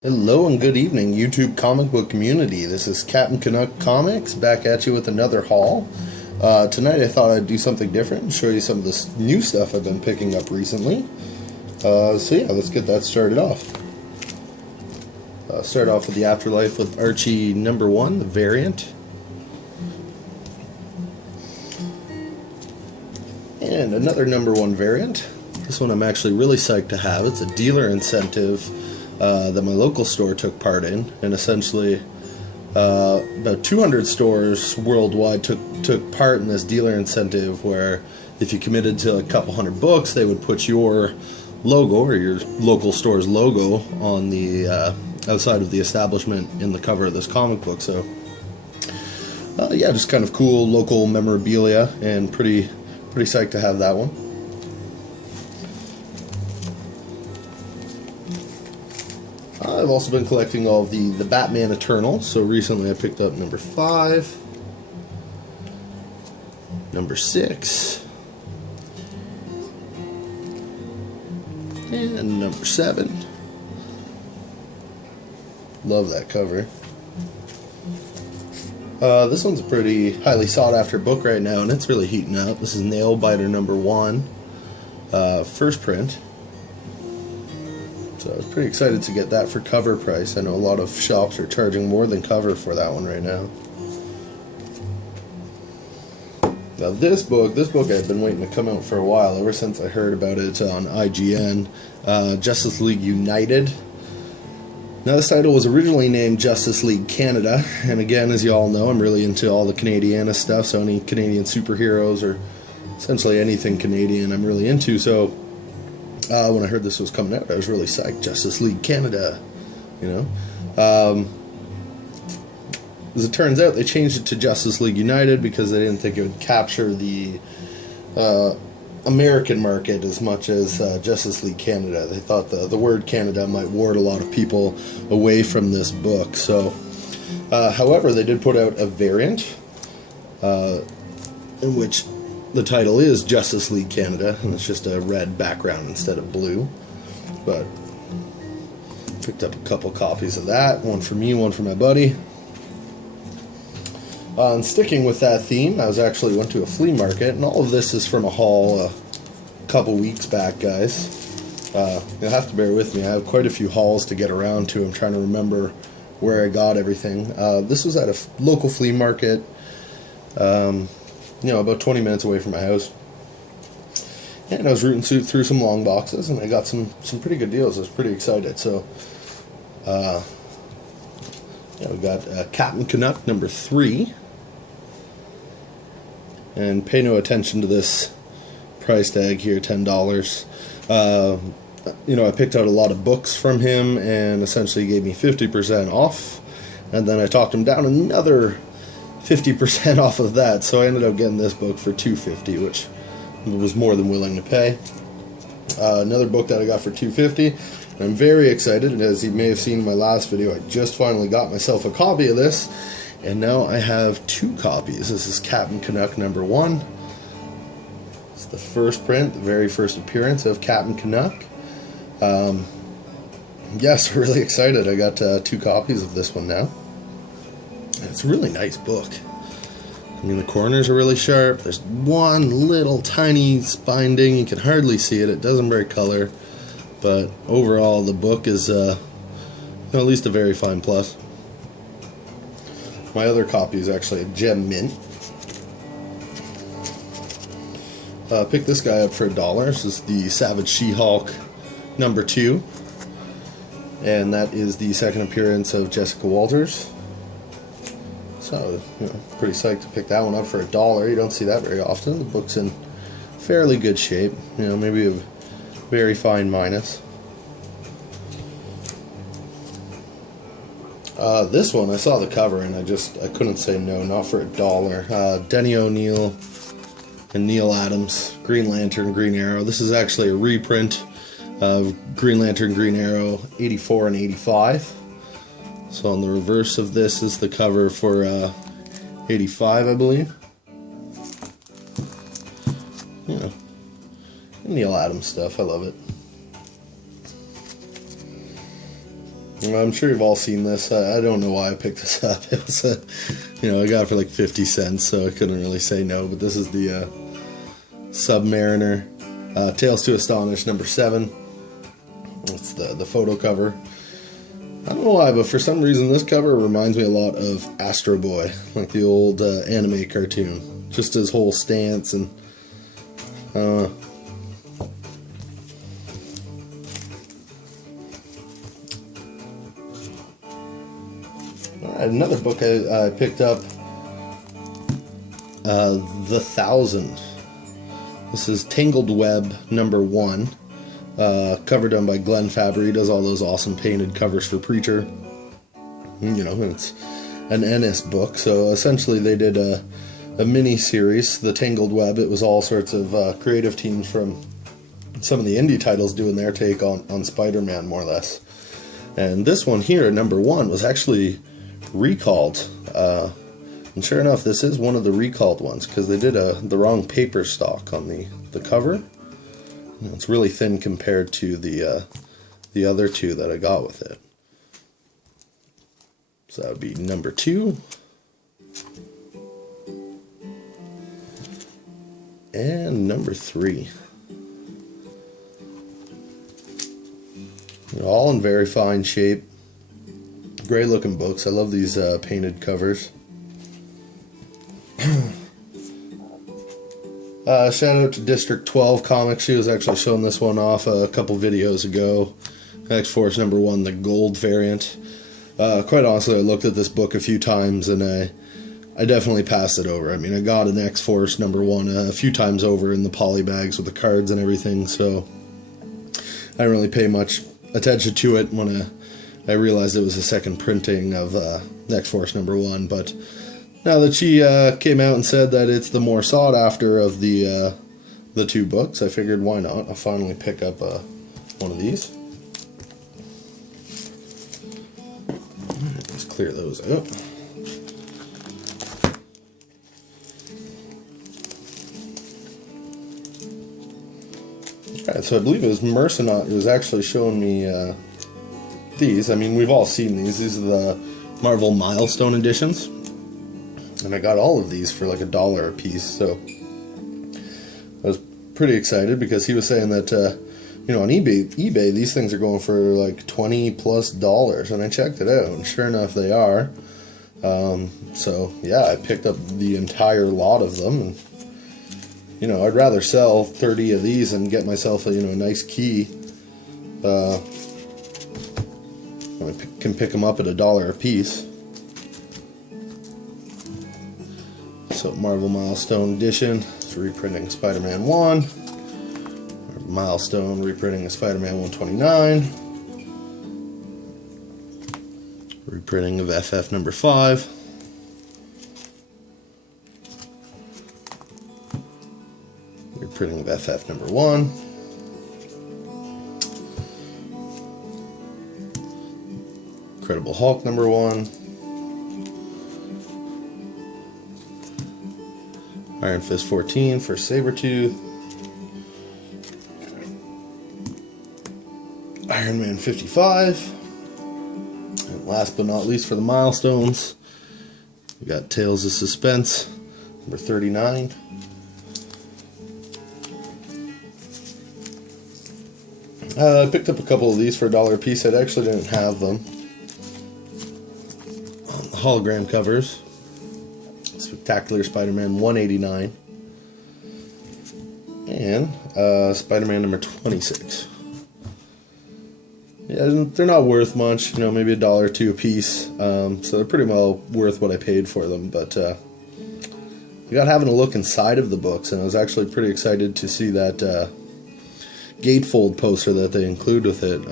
Hello and good evening, YouTube comic book community. This is Captain Canuck Comics back at you with another haul. Tonight I thought I'd do something different and show you some of this new stuff I've been picking up recently. So yeah, let's get that started off. Start off with the Afterlife with Archie #1, the variant. And another #1 variant. This one I'm actually really psyched to have. It's a dealer incentive that my local store took part in, and essentially about 200 stores worldwide took part in this dealer incentive where if you committed to a couple hundred books, they would put your logo or your local store's logo on the outside of the establishment in the cover of this comic book. So yeah, just kind of cool local memorabilia, and pretty psyched to have that one. I've also been collecting all of the Batman Eternal, so recently I picked up number 5, number 6, and number 7. Love that cover. This one's a pretty highly sought after book right now, and it's really heating up. This is Nailbiter #1, first print. So I was pretty excited to get that for cover price. I know a lot of shops are charging more than cover for that one right now. Now this book I've been waiting to come out for a while, ever since I heard about it on IGN. Justice League United. Now this title was originally named Justice League Canada, and again, as you all know, I'm really into all the Canadiana stuff, so any Canadian superheroes or essentially anything Canadian I'm really into, so when I heard this was coming out, I was really psyched. Justice League Canada, you know. As it turns out, they changed it to Justice League United because they didn't think it would capture the American market as much as Justice League Canada. They thought the word Canada might ward a lot of people away from this book. So, however, they did put out a variant in which the title is Justice League Canada, and it's just a red background instead of blue. But picked up a couple copies of that, one for me, one for my buddy. And sticking with that theme, I went to a flea market, and all of this is from a haul a couple weeks back, guys. You'll have to bear with me. I have quite a few hauls to get around to. I'm trying to remember where I got everything. This was at a local flea market. You know, about 20 minutes away from my house. And I was rooting through some long boxes, and I got some pretty good deals. I was pretty excited. So, yeah, we got Captain Canuck #3. And pay no attention to this price tag here, $10. You know, I picked out a lot of books from him, and essentially gave me 50% off. And then I talked him down another 50% off of that, so I ended up getting this book for $2.50, which I was more than willing to pay. Another book that I got for $2.50, and I'm very excited, and as you may have seen in my last video, I just finally got myself a copy of this, and now I have 2 copies. This is Captain Canuck #1. It's the first print, the very first appearance of Captain Canuck. Yes, really excited. I got 2 copies of this one now. It's a really nice book. I mean, the corners are really sharp. There's one little tiny spine ding. You can hardly see it. It doesn't break color. But overall, the book is you know, at least a very fine plus. My other copy is actually a gem mint. Picked this guy up for $1. This is the Savage She-Hulk #2. And that is the second appearance of Jessica Walters. So, you know, pretty psyched to pick that one up for $1. You don't see that very often. The book's in fairly good shape. You know, maybe a very fine minus. This one, I saw the cover and I couldn't say no, not for $1. Denny O'Neil and Neil Adams, Green Lantern, Green Arrow. This is actually a reprint of Green Lantern, Green Arrow 84 and 85. So on the reverse of this is the cover for 85, I believe. You know, Neil Adams stuff, I love it. I'm sure you've all seen this. I don't know why I picked this up. It was I got it for like 50 cents, so I couldn't really say no. But this is the Submariner, Tales to Astonish #7. It's the photo cover. I don't know why, but for some reason this cover reminds me a lot of Astro Boy, like the old anime cartoon. Just his whole stance and another book I picked up, The 1000. This is Tangled Web #1. Cover done by Glenn Fabry. He does all those awesome painted covers for Preacher. It's an Ennis book. So essentially they did a mini-series, The Tangled Web. It was all sorts of creative teams from some of the indie titles doing their take on Spider-Man, more or less. And this one here, #1, was actually recalled. And sure enough, this is one of the recalled ones, because they did the wrong paper stock on the cover. It's really thin compared to the other two that I got with it. So that would be #2. And #3. They're all in very fine shape. Great looking books. I love these painted covers. Shout out to District 12 Comics. She was actually showing this one off a couple videos ago. X-Force #1, the gold variant. Quite honestly, I looked at this book a few times and I definitely passed it over. I mean, I got an X-Force #1 a few times over in the poly bags with the cards and everything, so I didn't really pay much attention to it when I realized it was a second printing of X-Force #1, but now that she came out and said that it's the more sought after of the two books, I figured why not? I'll finally pick up one of these. Let's clear those out. Alright, so I believe it was Mercenaut who was actually showing me these. I mean, we've all seen these. These are the Marvel Milestone editions. And I got all of these for like $1 a piece, so I was pretty excited because he was saying that, on eBay these things are going for like $20+, and I checked it out, and sure enough they are. So yeah, I picked up the entire lot of them, and I'd rather sell 30 of these and get myself a nice key. I can pick them up at $1 a piece. So Marvel Milestone Edition, it's reprinting Spider-Man 1, Milestone reprinting Spider-Man 129, reprinting of FF #5, reprinting of FF #1, Incredible Hulk #1, Iron Fist 14 for Sabretooth, Iron Man 55, and last but not least for the milestones, we got Tales of Suspense #39. I picked up a couple of these for $1 a piece. I actually didn't have them. Hologram covers. Spectacular Spider-Man 189 and Spider-Man #26. Yeah, they're not worth much, maybe $1 or $2 a piece, so they're pretty well worth what I paid for them, but I got having a look inside of the books, and I was actually pretty excited to see that gatefold poster that they include with it.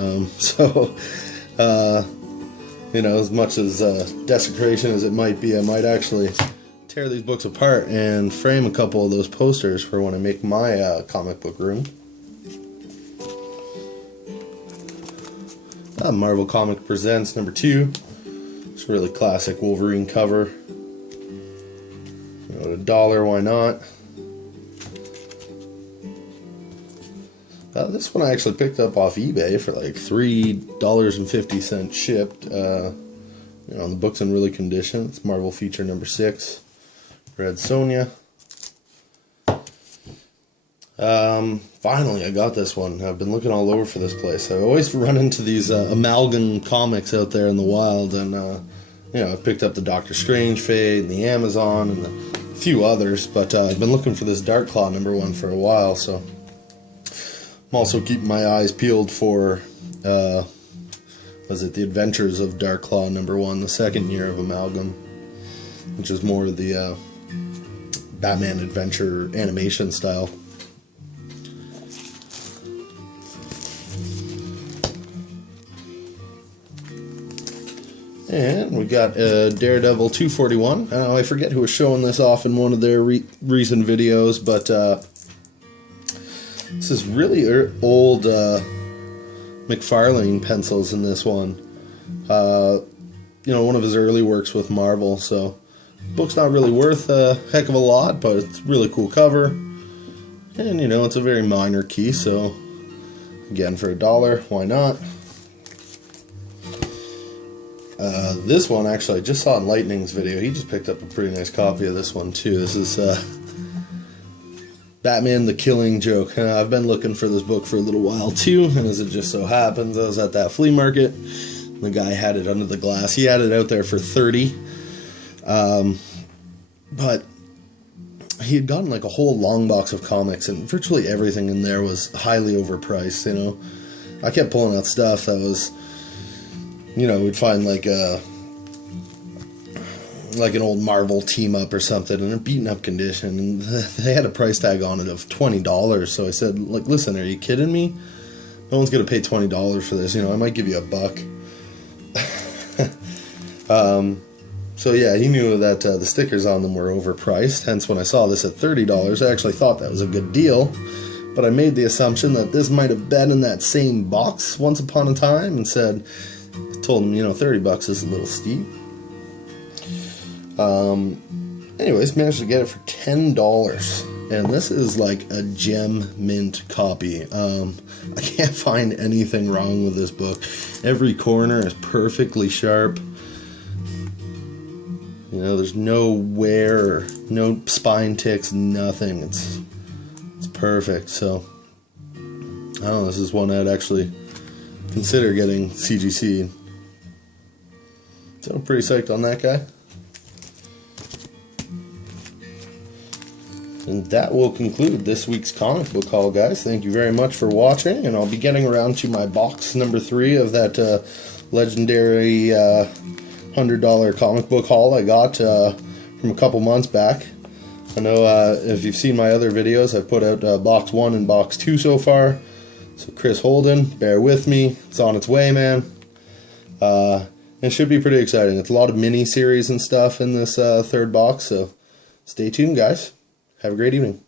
As much as desecration as it might be, I might actually tear these books apart and frame a couple of those posters for when I make my comic book room. Marvel Comic Presents #2. It's a really classic Wolverine cover. At $1, why not? This one I actually picked up off eBay for like $3.50 shipped. You know, the book's in really condition. It's Marvel feature number 6. Red Sonja. Finally I got this one. I've been looking all over for this place. I always run into these amalgam comics out there in the wild, and you know, I picked up the Doctor Strange Fate and the Amazon and a few others, but I've been looking for this Dark Claw number 1 for a while, so I'm also keeping my eyes peeled for was it The Adventures of Dark Claw number 1, the second year of Amalgam, which is more of the Batman adventure animation style. And we got Daredevil 241. I forget who was showing this off in one of their recent videos, but this is really old McFarlane pencils in this one. You know, one of his early works with Marvel, so the book's not really worth a heck of a lot, but it's a really cool cover. And, you know, it's a very minor key, so again, for $1, why not? This one, actually, I just saw in Lightning's video. He just picked up a pretty nice copy of this one, too. This is Batman the Killing Joke. I've been looking for this book for a little while, too, and as it just so happens, I was at that flea market. The guy had it under the glass. He had it out there for $30. But he had gotten like a whole long box of comics, and virtually everything in there was highly overpriced, you know. I kept pulling out stuff that was, you know, we'd find like an old Marvel team-up or something in a beaten-up condition, and they had a price tag on it of $20. So I said, like, listen, are you kidding me? No one's going to pay $20 for this. You know, I might give you $1. So yeah, he knew that the stickers on them were overpriced. Hence, when I saw this at $30, I actually thought that was a good deal. But I made the assumption that this might have been in that same box once upon a time, and told him, you know, $30 is a little steep. Anyways, managed to get it for $10, and this is like a gem mint copy. I can't find anything wrong with this book. Every corner is perfectly sharp. You know, there's no wear, no spine ticks, nothing. It's perfect. So I don't know, this is one I'd actually consider getting CGC'd. So I'm pretty psyched on that guy. And that will conclude this week's comic book haul, guys. Thank you very much for watching, and I'll be getting around to my box number 3 of that legendary $100 comic book haul I got from a couple months back. I know if you've seen my other videos, I've put out box 1 and box 2 so far. So Chris Holden, bear with me. It's on its way, man. It should be pretty exciting. It's a lot of mini-series and stuff in this third box, so stay tuned, guys. Have a great evening.